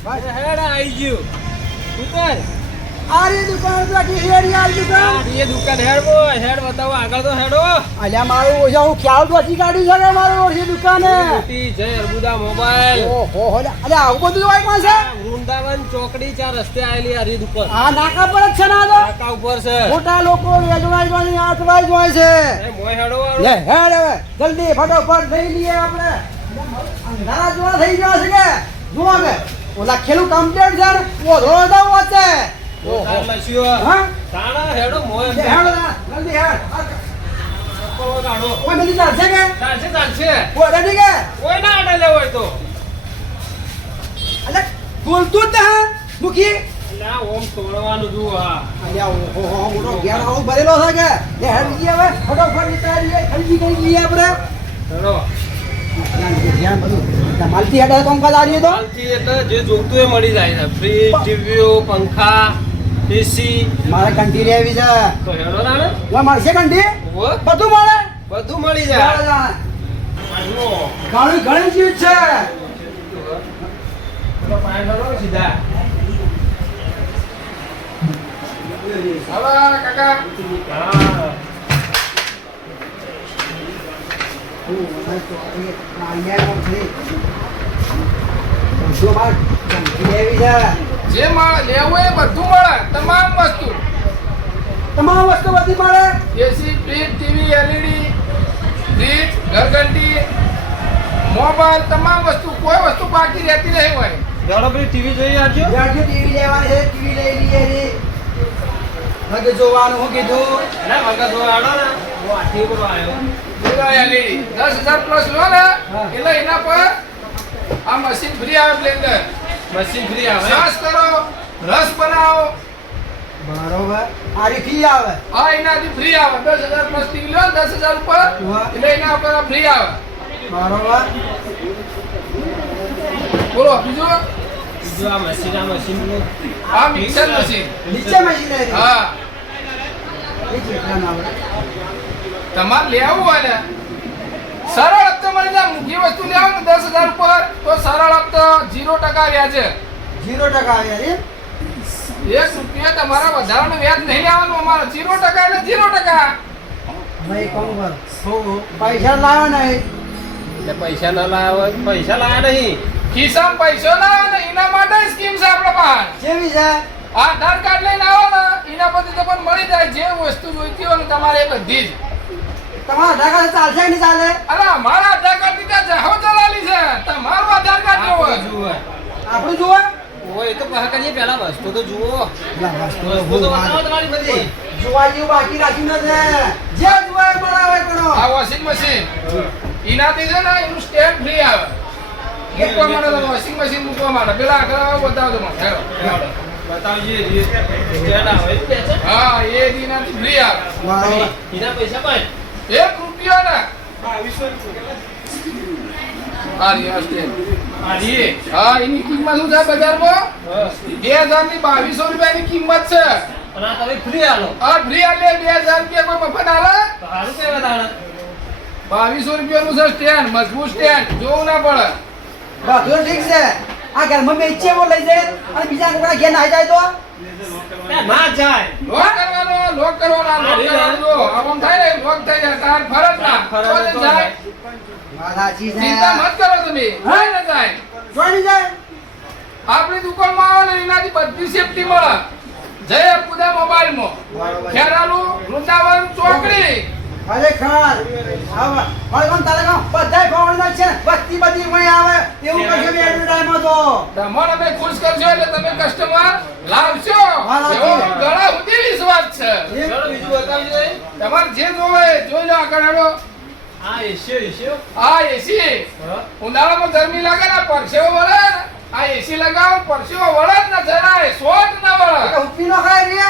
બસ હેડ આવી ગયું ઉતર આરી દુકાન બેઠી હેડી આ દુકાન એ દુકાન હેડ બતાવો આગળ તો હેડો અલ્યા મારું ઓછા હું ખ્યાલ તો હજી કાઢી શકે મારું ઓછી દુકાને મોટી જય અર્બુદા મોબાઈલ ઓહો અલ્યા આવું બધું હોય કોણ છે વૃંદાવન ચોકડી 4 રસ્તે આવેલી હરી દુકાન આ નાકા પર જ છે ના તો નાકા ઉપર છે મોટા લોકો વેચવાઈ આઠવાઈ હોય છે એ મોય હેડો લે હેડ હવે જલ્દી ફટોફટ લઈ લઈએ આપણે અંધારા જોવા થઈ ગયા છે કે જોવા કે ઓલા ખેલું કમ્પ્લીટ છે ને ઓ રોડા હોતે તાર લસ્યો હા તાણા હેડો મોય લે હેડ જલ્દી હેડ કોણ કાઢો કોઈ નથી ચાલશે કે ચાલશે કોઈ નથી કે કોઈ ના આડે લેવો હોય તો અલે બોલતું જ હા મુખી ના ઓમ તોડવાનું જુઓ હા અલ્યા ઓહો મોટો ઘેર આવું ભરેલો છે કે લે હેડ જઈએ હવે ફટોફટ નીકળીએ ખરીદી કરી લઈએ આપણે હેડો ધ્યાન બધું માલથી હેડે કામકાજ આવીએ તો હાલથી એટલે જે જોગતું એ મળી જાય છે ફ્રીજ ટીવીઓ પંખા એસી મારે કંઠી લેવી છે તો હેડો ના ને મળશે કંઠી ઓહો, બધું મળે બધું મળી જાય ઘણી ઘણી ચીજ છે તો પાય હેડો સીધા હલો કાકા હા જે લેવું એ બધું મળે તમામ વસ્તુ તમામ વસ્તુ બધી મળે AC fridge TV LED fridge ઘરઘંટી મોબાઈલ તમામ વસ્તુ કોઈ વસ્તુ બાકી રહેતી નહીં હોય હેડો પેલી ટીવી જોઈ આવજો જાજો ટીવી લેવાની છે ટીવી લઈ લઈએ રે મગે જોવાનું હું કીધું ના મગજ જો આડો ને હું આઠી પર આવ્યો એલઈડી 10,000 પ્લસ લો ને એટલે એના પર આ મશીન ફ્રી આવે બ્લેન્ડર મશીન ફ્રી આવે સાસ કરો રસ બનાવો બરોબર આરી ફી આવે આ એનાથી ફ્રી આવે 10,000 પ્લસ ટીવી લો 10,000 ઉપર એટલે એના ઉપર ફ્રી આવે બરોબર બોલો બીજું બીજું આ મશીન આ મિક્સર મશીન નીચે મશીન રહી હા એ કેટલા ના આવે તમારે લેવું હોય ને સરળ હપ્તો મળી જાય મુખ્ય વસ્તુ લેવો ને 10,000 ઉપર તો સરળ હપ્તો 0% વ્યાજ 0% આવે રે 1 રૂપિયા તમારા વધારાનું વ્યાજ નહીં આવવાનું અમારે 0% એટલે 0%. ભાઈ કોણ કર પૈસા લાવ્યા નહીં એટલે પૈસા ના લાયા હોય પૈસા લાયા નહીં ખિસ્સામાં પૈસો ના આવે ને એના માટે સ્કીમ છે આપણા પાસે. કેવી છે આધાર કાર્ડ લઈને આવો ને એના પરથી તો પણ મળી જાય જે વસ્તુ જોઈતી હોય ને તમારે એ બધી જ. તમારા ઢાકા ચાલશે કે નહીં ચાલે અરે અમારા આધાર કાર્ડ ની ત્યાં જહો ચલાલી છે તમારું આધાર કાર્ડ જોવો જુઓ આપણું જુઓ ઓય તો કહા કરીએ પહેલા વસ્તુ તો જુઓ વસ્તુ તો બતાવો તમારી બધી જોવા જેવું બાકી રાખ્યું નથી જે જોવા એ બનાવે કરો આ વોશિંગ મશીન એનાથી છે ને એનું સ્ટેન્ડ ફ્રી આવે મૂકવા માટે વોશિંગ મશીન મૂકવા માટે પેલા આગળ બતાવજો મને હેરો. બતાવજે સ્ટેન્ડ આવે તે છે હા એ એનાથી ફ્રી આવે બરોબર એના પૈસા પણ 1 રૂપિયો ને 2200 આ રહ્યા સ્ટેન્ડ આજી હા એની કિંમત શું છે બજારમાં 2000 ની 2200 રૂપિયાની કિંમત છે અને આ તમે ફ્રી આલો આ ફ્રી આલે 2000 રૂપિયા કોઈ મફત આલે તો સારું કહેવાય તાણે 2200 રૂપિયાનું છે સ્ટેન્ડ મજબૂત સ્ટેન્ડ જોવું ના પડે બધું ઠીક છે આ ઘરમાં મેં ઈચ્છે એવો લઈ જાય અને બીજા કોકના ઘેર નાઈ જાય તો ના જાય લોક કરવાનો જો આમ થાય ને લોક થઈ જાય તાર ફરજ ના ફરજ તો જાય વાત સાચી છે ચિંતા મત કરો તમે હા? ના જાય જોઈ જાય આપણી દુકાનમાં આવે ને એનાથી બધી સેફટી મળે જય અર્બુદા મોબાઈલમાં બરોબર. ખેરાલુ વૃંદાવન ચોકડી ખરેખર આવા કોણ તારે કામ બધાય ફોન છે બધી બધી કોઈ આવે એવું કશું બી એડવર્ટાઈઝમાં તો તમને અમે ખુશ કરશો એટલે તમે કસ્ટમર લાવશો હા, એવો ઘણા સુધી વિશ્વાસ છે ચલો બીજું બતાવજો તમારે જે જોવે જોઈ લો આગળ હેડો આ એશિયો આ એસી ઉનાળામાં ગરમી લાગે ને પરસેવો વળે ને આ એસી લગાવો પરસેવો વળે જ ને જરાય શોટ ના વળે ઉપી નો ખાય રે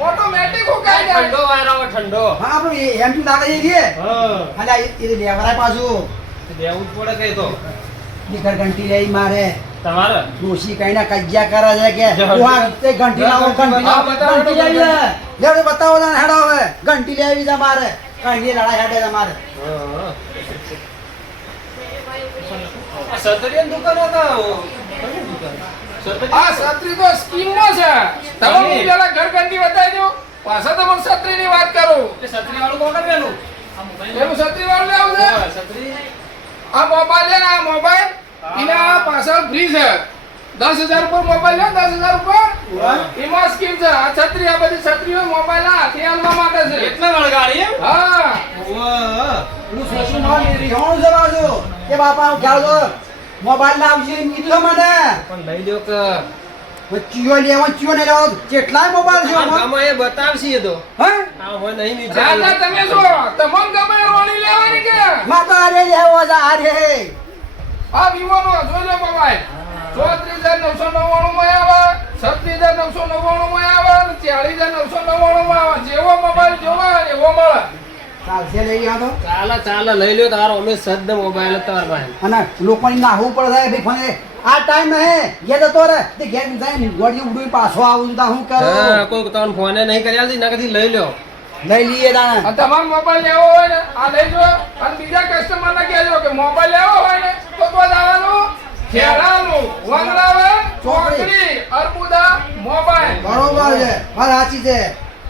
ઓટોમેટિક ઉકાઈ જાય ઠંડો વાયર આવે ઠંડો હા આપણે એમ તું લાગે છે રે હા અલા એ લેવરાય પાછું દેવું જ પડે કઈ તો નીકળ ઘંટી લઈ મારે તમારે ડોશી કઈ ના કજ્યા કરે છે કે જે ઉહા તે ઘંટી લાવો ઘંટી હા, લાવો બતાવો, ઘંટી લેવી છે લેવડે બતાવો તને હેડો હવે ઘંટી લેવી છે મારે કઈ લડાઈ હેડે તમારે હા આ સતરિયાની દુકાન હતા કઈ દુકાન આ છત્રી તો સ્કીમમાં છે. તમે હું પેલા ઘરઘંટી બતાવી દો, પાછા તમને છત્રીની વાત કરું. છત્રી વાળું કોણ પેલું પેલું છત્રી વાળું લેવું છે. છત્રી આ મોબાઈલ છે ને, આ મોબાઈલ એના પાછળ ફ્રી છે. 10,000 ઉપર મોબાઈલ લે, 10,000 ઉપર એમાં સ્કીમ છે. આ છત્રી, આ બધી છત્રીઓ મોબાઈલ આ હાથિયારમાં માટે છે. એટલા વળગાડી એમ હા ઓહ પેલું સોશિયલ માં રિહાણું છે બાજુ કે બાપા હું ખ્યાલ તો મોબાઈલ લાવજે એમ કીધું મને પણ લઈ લ્યો કે ચીયો લેવા ચીયો ને લેવા કેટલાય મોબાઈલ છે આમાં? આમાં એ બતાવશે એ તો હે આ હોય નહીં નીચે દાદા તમે જો તમને ગમે એ રોલી લેવાની કે માં તો આરે લેવો છે આરે આ વિવો નો જોજો મોબાઈલ 34,999 માં આવે, 36,999 માં આવે, 40,999 માં આવે. જેવો મોબાઈલ જોવો એવો મળે. ચાલશે લઈ ગયા તો ચાલે ચાલે લઈ લ્યો તારો અમે સદ મોબાઈલ જ તમારા પાસે અને લોકોની નાહવું પડે ભાઈ ફોને આ ટાઈમ નહીં ઘેર જતો રે તે ઘેર જાય ગોળી ઉડું પાછો આવું તો હું હા કરું કોઈ તમને ફોને નહીં કરી આલતી ના કદી લઈ લ્યો લઈ લઈએ તાણે અને તમારો મોબાઈલ લેવો હોય ને આ લઈ જો, અને બીજા કસ્ટમર ને કહેજો કે મોબાઈલ લેવો હોય ને તો જવાનું ખેરાનું વંગલાવે ચોકડી અર્બુદા મોબાઈલ. બરોબર છે વાત સાચી છે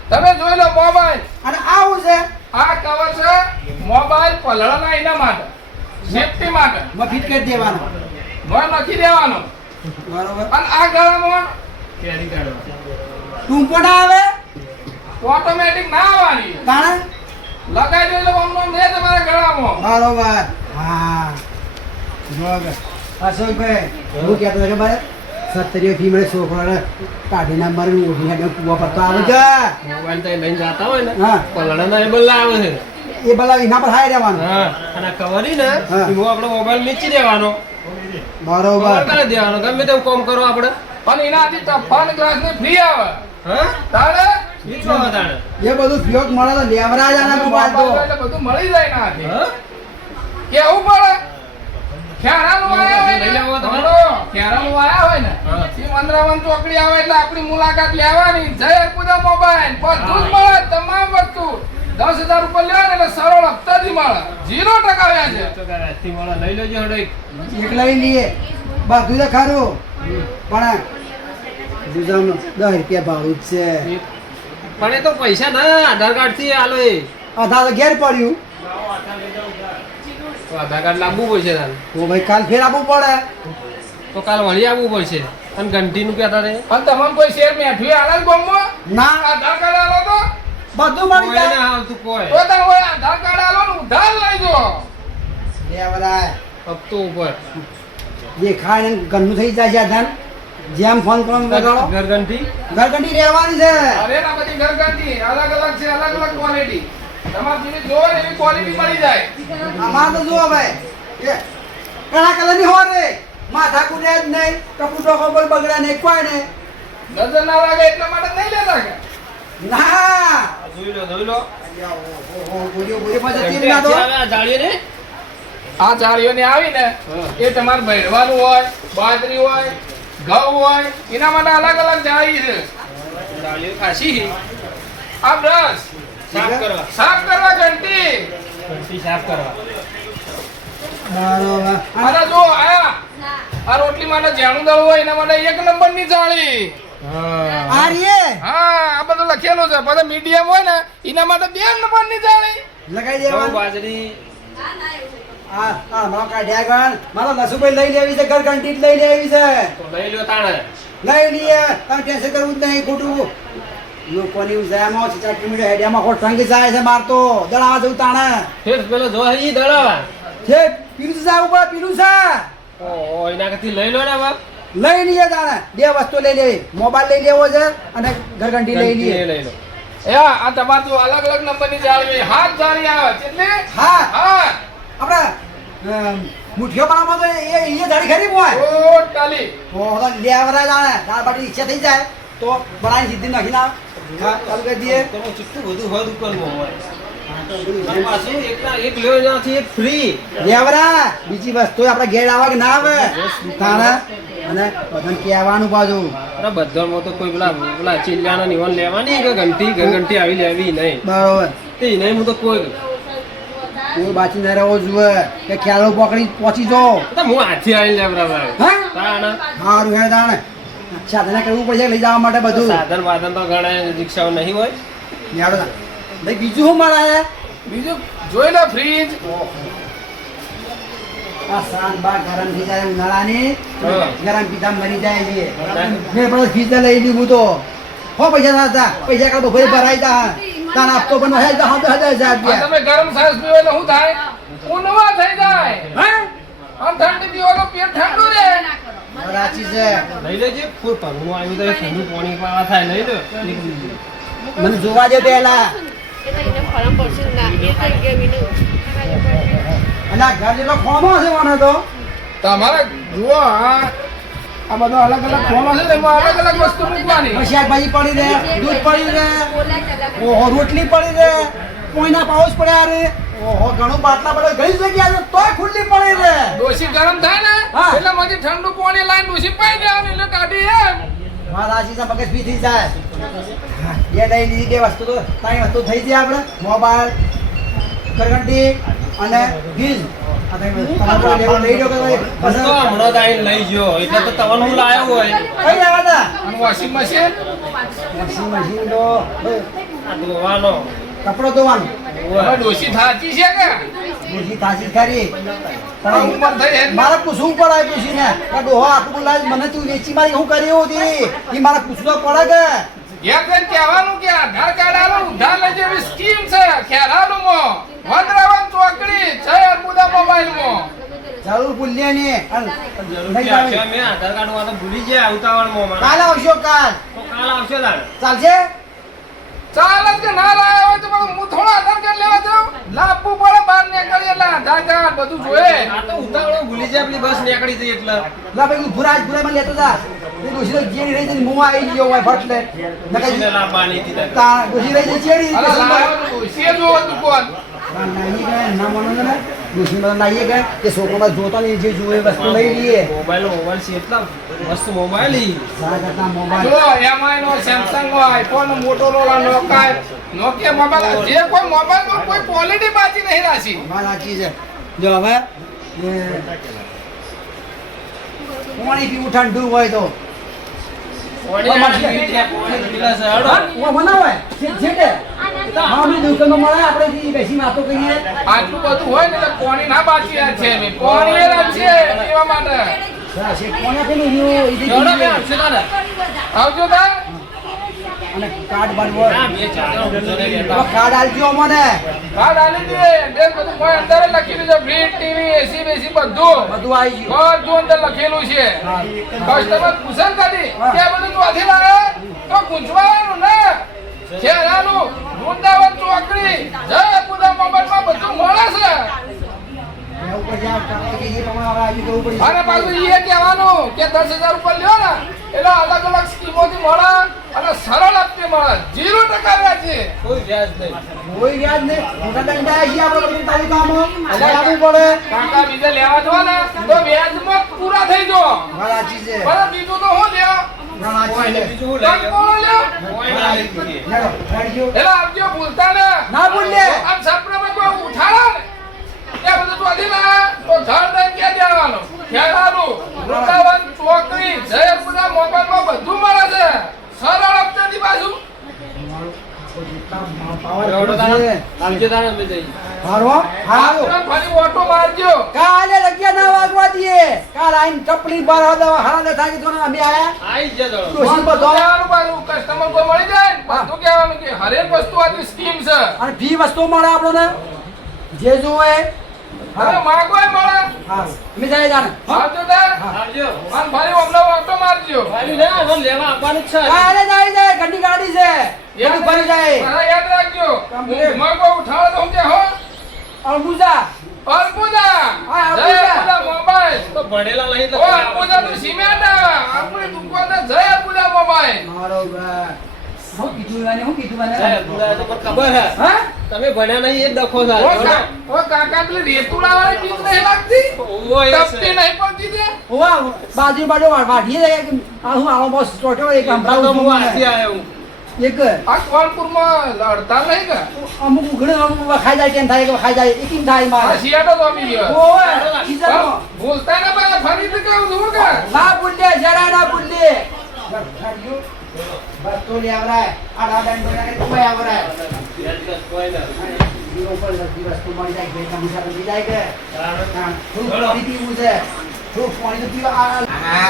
તમે જોઈ લો મોબાઈલ. અને આવું છે આ કવર છે મોબાઈલ પલળના એના માટે, સેફટી માટે માં ફિટ કરી દેવાનો મોં નથી દેવાનો. બરોબર અને આ ગળામાં કેરી કાઢો ટૂંપો ના આવે ઓટોમેટિક ના આવવાની, તાણે લગાઈ દેજો અમને ને તમારા ગળામાં. બરોબર હા બરોબર અશોકભાઈ હું કહેતો હતો ખબર સત્તરીઓ થી મને છોકરાને કાઢીને મારી ઓઢી હેડે કૂવા પર તો આવે છે મોબાઈલ તો લઈને જતા હોય ને હા. પલળના એ બલ્લા આવે છે એ ભલા એના પર હાઈ રહેવાનું હા અને આ કવર ઈ ને હા. એમાં આપણો મોબાઈલ મીચી દેવાનો બરોબર કવર કરી દેવાનો ગમે તેમ કામ કરો આપણે પણ એનાથી તફાન ગ્લાસ ની ફ્રી આવે. હા તારે મીચો હતાણે એ બધું ફિયોક મળે તો લેવરા જ આના મોબાઈલ તો એટલે બધું મળી જાય નાથી. હા કેવું પડે ખેરાનું આયા હોય લઈ લેવો ને તમે. હલો, ખેરાનું આયા હોય ને હા. એ મંદરાવન ચોકડી આવે એટલે આપણી મુલાકાત લેવાની. જય અર્બુદા મોબાઈલ બધું જ મળે, તમામ વસ્તુ 10,000 ઉપર લેવા ને એટલે સરળ હપ્તાથી મળે, 0% વ્યાજ છે. તો કાંઈ આજથી મોડા લઈ લેજો હડો એક. એક લઈ લઈએ બધું તો ખરું પણ ગુજરાતમાં 10 રૂપિયા ભાડું જ છે પણ એ તો પૈસા ના આધાર કાર્ડ થી આલો એ અધા તો ઘેર પડ્યું તો આધાર કાર્ડ લાવવું પડશે તારે તો ભાઈ કાલ ફેર આપવું પડે તો કાલ વળી આવવું પડશે અને ઘંટીનું કહેતા રહે અને તમને કોઈ શેર મેઠવી આલે છે ગામમાં? ના આધાર કાર્ડ આલો તો બધું મળી કોઈ જાય ના આવતું કોઈ તો તમે હોય આધાર કાર્ડ આલો ને ઉધાર લઈ જો. લેવરા હપ્તો ઉપર દેખાય ને ઘરનું થઈ જાય છે ધન જેમ ફોન કરો લગાડો ઘરઘંટી ઘરઘંટી રહેવાની છે અરે ના બધી ઘરઘંટી અલગ અલગ છે, અલગ અલગ ક્વોલિટી. તમારે જેવી જોવો ને એવી ક્વોલિટી મળી જાય. અમાર તો જુઓ ભાઈ એ કળા કલરની હોય રે માથા કુડે જ નહીં કપૂટો ખબર બગડે નહીં કોઈ નહીં નજર ના લાગે એટલા માટે નહીં લેતા કે ના જોઈ લો બોલ્યો બોલ્યો પછી ઘંટી તીર ના દો આથી આવે આ જાળીએ ને આ જાળીઓની આવી ને એ તમારે ભેળવાનું હોય, બાજરી હોય, ઘઉં હોય, એના માટે અલગ અલગ જાળી છે. જાળીઓ ખાસી આ બ્રશ સાફ કરવા ઘંટી. ઘંટી સાફ કરવા બરોબર અને જો આ રોટલી માટે જાણું દળવું હોય એના માટે 1 નંબરની જાળી. હા આ રીએ હા આ બધું લખેલું છે. પછી મીડિયમ હોય ને એના માટે 2 નંબરની જાળી. લગાઈ ઘઉં, દેવાનું બાજરી આ મારો કાઢ્યા ગણ મારો નસુભાઈ લઈ લેવી છે ઘરઘંટી જ લઈ લેવી છે તો લઈ લ્યો તાણે લઈ લઈએ તમે ટેન્શન કરવું જ નહીં ખોટું લોકોની ઉજામાં ચાટકી મીડિયા હેડિયામાં ખોટ સંગી જાય છે માર તો દળાવા જવું તાણે ફેર પેલો જો ઈ દળાવા છે પીલું છે સાહેબ ઉપર પીલું છે ઓ એના કરતી લઈ લો ને બાપ લઈ લઈએ તાણે 2 વસ્તુ લઈ લેવી મોબાઈલ લઈ લેવો છે અને ઘરઘંટી લઈ ઘંટી લઈએ લઈ લો આ તમારે જો અલગ અલગ નંબરની જાળી હોય. 7 જાળી આવે એટલે હા હા આપણે મુઠ્ઠીઓ બનાવવા તો એ દાડી ખરી હોય ટોટલી તો લેવરા જાણે દાળ બાટી ઈચ્છા થઈ જાય તો બનાવી સીધી નાખી ના ચાલુ કરી દઈએ તમે ચૂકતું બધું હોય દુકાનમાં હોય અને પાછું એક લ્યો એનાથી એક ફ્રી લેવરા બીજી વસ્તુ આપણે ઘેર આવે કે ના આવે તાણે અને બધાને કહેવાનું બાજુ અરે બધામાં તો કોઈ પેલા ચીલ્લાના નિવાન લેવાની કે ઘંટી ઘંટી આવી લેવી નહીં બરોબર તે નહીં હું તો કોઈ કોઈ બાચી ના રહેવો જોઈએ કે ખ્યાલો પકડી પહોંચી જો તો હું હાથે આવીને લેવડાવે હા તાણા સારું હે તાણે સાધના કરવું પડશે લઈ જવા માટે બધું સાધન વાધન તો ઘણા રિક્ષાઓ નહીં હોય. યાડો ના. ભાઈ બીજું શું મળે છે? બીજું જોઈ લો ફ્રીજ. આ સાંજ બાર ગરમ થઈ જાય ઉનાળાની હા. ગરમ પીધા મરી જાય છે મેં પણ ફીસ લઈ લીધું તો હો પૈસા હતા પૈસા કાઢો ભાઈ ભરાઈ તા તાન આપતો પણ હે દા હજાર આ રૂપિયા તમે ગરમ સાસ પીવો એટલે શું થાય? ઊંઘવા થઈ જાય. હે આમ ઠંડી પીવો તો પેટ ઠંડુ રહે. રાચી છે લઈ લેજે ફૂલ પગનું આવ્યું તો ઠંડુ પાણી પાવા થાય લઈ લો. મને જોવા દે પેલા એ તો એને ફરમ પડશે ના એ તો ગેમીનું અને આ ઘર જેટલો ખોમો છે મને તો તમારે જુઓ આ બધા અલગ અલગ ફોનો છે ને એમાં અલગ અલગ વસ્તુ મૂકવાની. પછી શાકભાજી પડી રહે દૂધ પડી રહે બોલા ચલા ઓહો રોટલી પડી રહે કોઈના પાઉસ પડ્યા રે ઓહો ઘણું બાટલા પડે ઘણી જગ્યા છે તોય ખુલ્લી પડી રહે ડોશી ગરમ થાય ને હા. એટલે માંથી ઠંડુ પાણી લાઈન ડોશી પાઈ દેવાનું એટલે કાઢી એમ. મારા આશીષ મગજ બી થઈ જાય બે લઈ લીધી બે વસ્તુ તો ત્રણ વસ્તુ થઈ જાય આપણે મોબાઈલ કરંટી અને ફ્રીજ આ ત્રણ વસ્તુ. તમારે લેવું લઈ લો કે ભાઈ તો પસંદ હમણાં જ આવીને લઈ ગયો એટલે તો તમને હું લાયો હોય. કઈ આવ્યા હતા અને વોશિંગ મશીન વોશિંગ મશીન તો આ ધોવાનો. કપડો ધોવાનું હવે ડોશી થાચી છે કે પૂછી થાસી ખરી પણ ઉપર થઈ હેડ. મારે પૂછવું પડે પૂછીને કે ડોહો આટલું લાજ મને તું વેચી મારી હું કરી હતી એ મારે પૂછવું પડે કે એમ કરીને કહેવાનું કે આધાર કાર્ડ આલો ઉધાર લઈ જેવી સ્કીમ છે ખેરાલું માં વનરાવન ચોકડી જય અર્બુદા મોબાઈલ માં. જરૂર ભૂલીએ નહીં જરૂર છે. આખે મેં આધાર કાર્ડ વાળા ભૂલી જાય ઉતાવળમાં હમણાં. કાલ આવશો કાલ તો કાલ આવશે તારે. ચાલશે ચાલે જ કે ના લાયા હોય તો પણ હું થોડો આધાર કાર્ડ લેવા જાઉં લાવવું પડે બહાર નીકળી એટલે આધાર કાર્ડ બધું જોઈએ. આ તો ઉતાવળમાં ભૂલી જાય પેલી બસ નીકળી જઈ એટલે. લા ભાઈ ભુરામાં લેતો જા એ ડોશી તો જેડી રહી જઈને મું આવી ગયો હોય ફટ લે ડોશીને લાવવાની હતી તારે. તા ડોશી રહી જઈ ચેડી અરે લાવવાનું ડોશીએ જોવાનું કોણ. નાઈ ગયા ના મનો ને ડોશી માં લાવીએ કે કે છોકરામાં જોતો નહીં જે જોઈએ વસ્તુ લઈ લઈએ મોબાઈલ છે એટલા મસ્ત મોબાઈલ ઈ. સારા કરતા મોબાઈલ જો એમાં નો સેમસંગ નો આઈફોન મોટોરોલા નોકિયા મોબાઈલ જે કોઈ મોબાઈલ કોઈ ક્વોલિટી બાકી નહીં રાખી. વાત સાચી છે જો હવે પાણી પીવું ઠંડુ હોય તો ઓડી આડી પી ગયા, ઓડી પીલા છે. હળો. ઓ બનાવે છે કે હા અમે દુકાનમાં મળે આપણે જે બેસી વાતો કરીએ આટલું બધું હોય ને એટલે કોણી ના બાકી છે એમ. કોણી રાખશે પીવા માટે. હા છે કોને પેલું રહ્યું ઈ હળો બે દીધી આવશે તારે. આવજો તાર. અને કાર્ડ બનવો ના, બે ચાર જણા ઊંધો નહીં રહેતા. કાર્ડ આલજો મને કાર્ડ આલી દે એડ્રેસ બધું કોઈ અંદર જ લખેલું છે. ફ્રીજ ટીવી એસી બેસી બધું બધું આવી ગયું બધું અંદર લખેલું છે. હા કસ્ટમર પૂછન કરી હા. કે આ બધું ચોથી લાવે તો પૂછવાનું ને ખેરાલું વૃંદાવન ચોકડી જય અર્બુદા મોબાઈલમાં બધું મળે છે. એવું પછી આ કાકા કે એ પ્રમાણે હવે આવી જવું પડશે અને પાછું એ કહેવાનું કે 10,000 ઉપર લ્યો ને એટલે અલગ અલગ સ્કીમોથી મળે અને સરળ હપ્તે મળે 0% વ્યાજ છે. કોઈ વ્યાજ નહીં. કોઈ વ્યાજ નહીં મોટા દંડા છીએ આપણે બધું તાલુકામાં એટલે આવવું પડે કાકા બીજે લેવા જો ને તો વ્યાજમાં પૂરા થઈ જો. વાત સાચી છે બરાબર બીજું તો હું લ્યો વાત સાચી છે બીજું હું લઈ ગયો. કંકોડો લ્યો કોઈ ના લઈ ગઈ. હેડો, હેડજો. એટલે આવજો ભૂલતા ને ના ભૂલીએ. આમ સપનામાં કોઈ ઉઠાડો ને ત્યાં બધું ચોથી ના તો ધડ દઈને ક્યાં દેવાનું ખેરાલું વૃંદાવન ચોકડી જય અર્બુદા મોબાઈલમાં બધું મળે છે સરળ હપ્તાથી પાછું. એવડો તારે આવજે તારે અમે જઈએ. હારો હારો આપણે ફરી ઓટો મારજો. કાલે લગ્યા ના વાગવા દઈએ કાલ આઈને ટપલી બાર હારા થાકી તો અમે આયા આઈ જ દડો. ડોશી બધો કહેવાનું પાછું કસ્ટમર કોઈ મળી જાય ને બધું કહેવાનું કે હરેક વસ્તુ આની સ્કીમ છે. અને ફી વસ્તુ મળે આપણને જે જોવે હવે માગોય મળે. હા અમે જાય જાણે આવજો તાર આવજો. અને ફરી અમને ઓટો મારજો. વાલી ને હવે લેવા આવવાનું જ છે. કાલે જાય ઘરની ગાડી છે બધું ભરી જાય મારા યાદ રાખજો કમ્પ્લીટ. માગો ઉઠાડો તો હું કે હો અર્બુદા અર્બુદા હા, જય અર્બુદા. અર્બુદા મોબાઈલ તો ભણેલા નહીં તો ઓ અર્બુદા નું સિમેન્ટ આપણી દુકાને જય અર્બુદા મોબાઈલ. મારો ભાઈ હું કીધું મને સાહેબ, બોલાય તો પણ ખબર હે. હા તમે ભણ્યા નહીં એ જ ડખો ઓ થાય. કાકા પેલી રેતુડા વાળી બીક નહીં લાગતી ઓવો એ તપતી છે. નહીં પડતી તે ઓવા બાજુ વાઢીએ જાય કે આ હું આવો બોસ ચોટ્યો એક તો સંભળાવું હું છું આથી મને. આવ્યો હું. એક આ કોણપુરમાં લડતા નહીં કે અમુક ઉઘડે અમુક ખાઈ જાય કેમ થાય કે ખાઈ જાય એકી થાય આ મારે શિયાળો તો અમી ગયો ઓવે ઈજાનો. ભૂલતા ને પાછા ફરીથી કહું છું કે ના ભૂલીએ જરા ના ભૂલીએ વસ્તુ લેવરાય આડા બેન બોલા કે કોઈ આવરાય કોઈ ના જીરો પર વસ્તુ મળી જાય કે મુસાફર થઈ જાય કે હા શું પીવું છે શું પાણી તો પીવા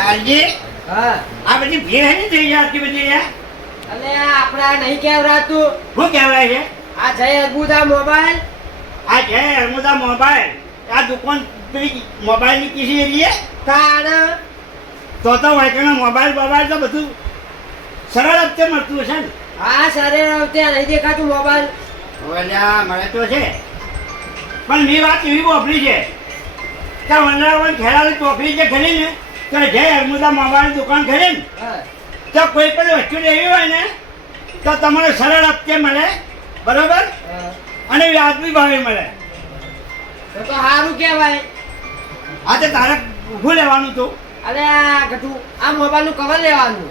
આજી હા આ બધી ભીડ હે ને થઈ જાતી બધી યાર અલે આપડા નહીં કેવરાતું શું કહેવાય છે આ જય અર્બુદા મોબાઈલ આ છે અરમુદા મોબાઈલ આ દુકાન પેલી મોબાઈલની કીધી એરીએ તાણ તો વાયકાના મોબાઈલ તો બધું સરળ હપ્તે મળતું હશે ને આ સરે ત્યાં નહીં દેખાતું મોબાઈલ ઓલ્યા મળે તો છે પણ મેં વાત એવી બોપડી છે કે વનરાવન ખેરાલી ચોકડી જે ખરી ને તો જય અરમુદા મોબાઈલ દુકાન ખરી ને હા તો કોઈ પણ વસ્તુ લેવી હોય ને તો તમારે સરળ હપ્તે મળે બરોબર અને વ્યાજબી ભાવે મળે તો સારું કહેવાય આ તો તારે ઊભું લેવાનું તું અલે આ ગઠું આ મોબાઈલ નું કવર લેવાનું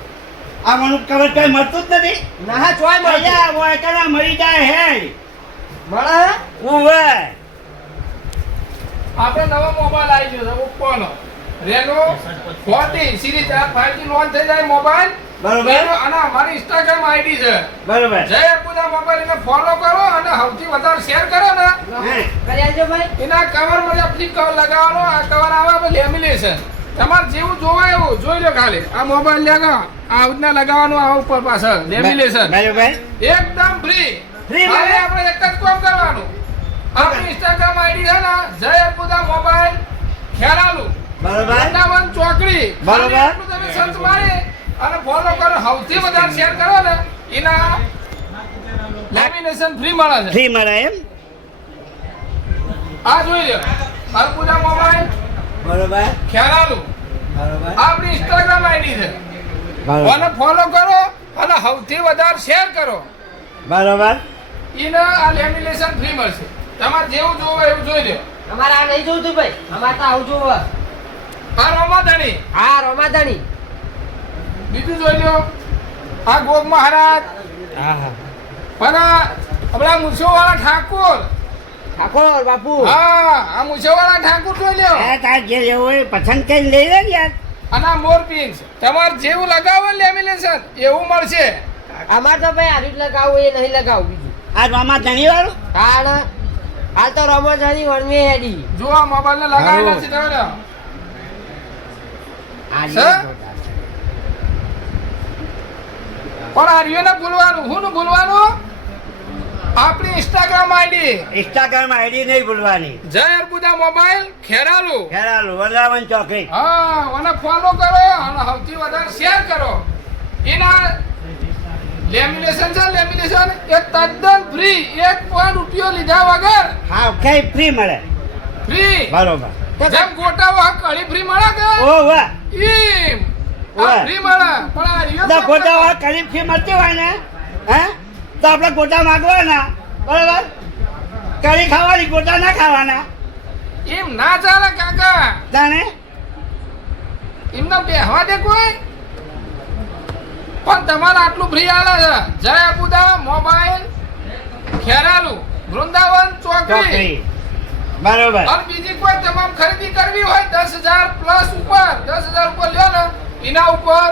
આ મનું કવર કઈ મળતું જ નથી ના ચોય મળે અલ્યા વાયકાના મળી જાય હે મળે ઉવે આપણે નવો મોબાઈલ આવી ગયો છે ઓપ્પોનો રેનો 40 સિરીઝ આ 5G લોન્ચ થઈ જાય મોબાઈલ બરોબર. અને અમારી ઇન્સ્ટાગ્રામ આઈડી છે બરોબર જય અર્બુદા મોબાઈલ એને ફોલો કરો અને સૌથી વધારે શેર કરો ને હે કરી આલજો ભાઈ એના કવર માં આપણી કવર લગાવવાનો આ કવર આવે આપણે લેમિનેશન તમારે જેવું જોવાય એવું જોઈ લો ખાલી આ મોબાઈલ લગાવો આ ઉડના લગાવવાનું આ ઉપર પાછળ લેમિનેશન બરોબર એકદમ ફ્રી Free ખાલી મળે? આપણે એક જ કામ કરવાનું આપણી ઇન્સ્ટાગ્રામ આઈડી છે ને જય અર્બુદા મોબાઈલ ખેરાલુ બરોબર વૃંદાવન ચોકડી બરોબર. ખાલી એટલું તમે સર્ચ મારી અને ફોલો કરો સૌથી વધારે શેર કરો ને એના લેમિનેશન ફ્રી મળે છે ફ્રી મળે એમ આ જોઈ લો અર્બુદા મોબાઈલ બરોબર ખેરાલુ બરોબર આપણી ઇન્સ્ટાગ્રામ આઈડી છે બરોબર અને ફોલો કરો અને સૌથી વધારે શેર કરો બરોબર એને આ લેમિનેશન ફ્રી મળશે તમારે જેવું જોવો એવું જોઈ લો અમારે આ નહીં જોતું ભાઈ અમારે તો આવું જોવે આ રોમાધણી હા રોમાધણી બીજું જોઈ લો આ ગોપ મહારાજ હા હા પણ આપણા મૂછો વાળા ઠાકોર ઠાકોર બાપુ હા આ મૂછો વાળા ઠાકોર જોઈ લો એ તાર જે લેવું હોય પસંદ કરી લઈ લે યાર અને આ મોર પિંચ તમારે જેવું લગાવો લેમિનેશન એવું મળશે અમારે તો ભાઈ હારું જ લગાવવું એ નહીં લગાવવું બીજું આ મામા ધણી વાળું કારણ હાલ તો રમોજાની વણવી હેડી જો આ મોબાઈલ ને લગાવેલા છે તમે લો. સર? પણ આ રહ્યું ને ભૂલવાનું હું ને ભૂલવાનું આપણી ઇન્સ્ટાગ્રામ આઈડી ઇન્સ્ટાગ્રામ આઈડી નહીં ભૂલવાની જય અર્બુદા મોબાઈલ ખેરાલુ ખેરાલુ વનરાવન ચોકડી હા અને ફોલો કરો અને સૌથી વધારે શેર કરો એના લેમિનેશન છે લેમિનેશન એ તદ્દન ફ્રી 1 રૂપિયો લીધા વગર હા કઈ ફ્રી મળે ફ્રી બરોબર જેમ ગોટા વાહ કળી ફ્રી મળે કે ઓ વાહ એમ વાહ. આ ફ્રી મળે પણ આ રહ્યો તો તો ગોટા વાળા કરી ફી મળતી હોય ને હે તો આપણે ગોટા માંગવાના બરોબર કરી ખાવાની ગોટા ના ખાવાના એમ ના ચાલે કાકા જાણે એમને બેહવા દે કોઈ પણ તમારે આટલું ફ્રી આલે છે જય અર્બુદા મોબાઈલ ખેરાલુ વૃંદાવન ચોકડી ચોકડી બરોબર અને બીજી કોઈ તમામ ખરીદી કરવી હોય 10,000 પ્લસ ઉપર 10,000 ઉપર લ્યો ને એના ઉપર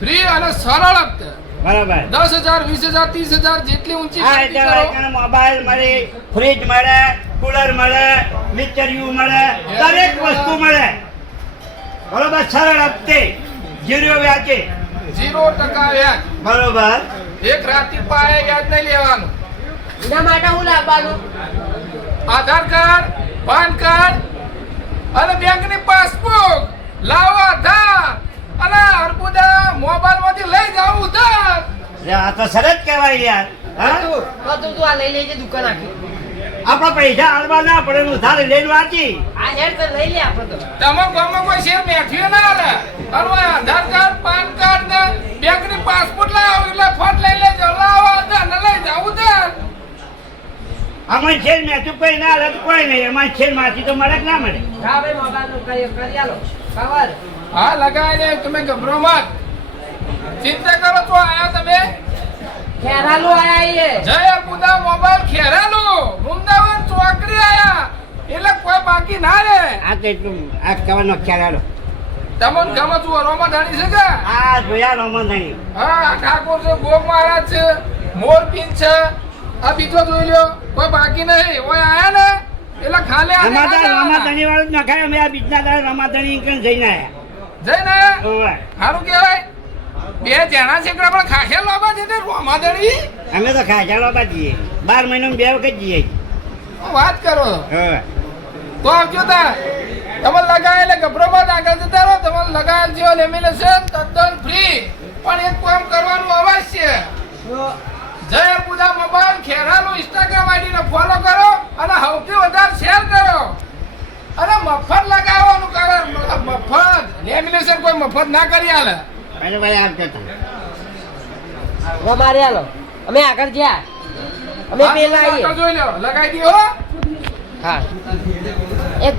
ફ્રી અને સરળ હપ્તે બરોબર 10,000 20,000 30,000 જેટલી ઊંચી હા ખરીદી એટલે કરો વાયકાનો મોબાઈલ મળે ફ્રીજ મળે કુલર મળે મિક્સરયું મળે દરેક વસ્તુ મળે બરોબર સરળ હપ્તે જીરો વ્યાજે 0% વ્યાજ બરોબર એક રાતી પાયે વ્યાજ નહીં લેવાનું એના માટે હું લાવવાનું આધાર કાર્ડ પાન કાર્ડ અને બેંકની પાસબુક લાવો આધાર અને અર્બુદા મોબાઈલ માંથી લઈ જાવ ઉધાર આ તો સરસ કહેવાય યાર હા તું આ લઈ લેજે દુકાન આખી આપણા પૈસા હાલવા ના પડે ઉધાર લઈને વાંચી આ હેડ તો લઈ લે આપણે તો તમામ ગામમાં કોઈ શેર મેઠ્યો ના હાલે અને આધાર કાર્ડ પાન કાર્ડ ને બેંકની પાસબુક લાવો એટલે ફટ લઈ લેજો લાવો આધાર ને લઈ જાવ ઉધાર આમાં છેલ મેચું કઈ ના હાલે તો કોઈ નહીં એમાં છેલ માથી તો મળે કે ના મળે હા ભાઈ મોબાઈલ નું કરી આલો કવર હા લગાવીને તમે ગભરો મત ચિંતા કરો તો આયા તમે ખેરાલુ આયા એ જય અર્બુદા મોબાઈલ ખેરાલુ વૃંદાવન ચોકડી આયા એટલે કોઈ બાકી ના રે આ તો એટલું આ કવાનો ખ્યાલ આલો તમને ગમે તું રોમા ધાણી છે કે આ જોયા રોમન નહીં હા ઠાકોર છે ગોગ મહારાજ છે મોરપીન છે આ બીજો જોઈ લ્યો કોઈ બાકી નહીં ઓય આયા ને એટલે ખાલી આને અમાર ના રમાધણી વાળું જ નખાય અમે આ બીજના દાડે રમાધણી કન જઈને જઈને આયા ઓવે સારું કહેવાય બે જણા છે પણ ખાખે લોબા છે તે રોમાદણી અમે તો ખાજા લોબા જઈએ 12 મહિનામાં 2 વખત જઈએ વાત કરો ઓવે તો આવજો તા તમે લગાવેલે ગભરોમાં આગળ જતા રહો તમે લગાવેલ જેવો લેમિનેશન તદ્દન ફ્રી પણ એક કામ કરવાનું અવશ્ય જય પૂજા મોબાઈલ ખેરાનું ઇન્સ્ટાગ્રામ આઈડીને ફોલો કરો અને સૌથી વધારે શેર કરો અને મફત લગાવવાનું કરે મફત લેમિનેશન કોઈ મફત ના કરી આલે અરે ભાઈ આમ કરતા અમારે હાલો અમે આગળ ગયા અમે પેલા આવીએ જોઈ લો લગાઈ દો હા એક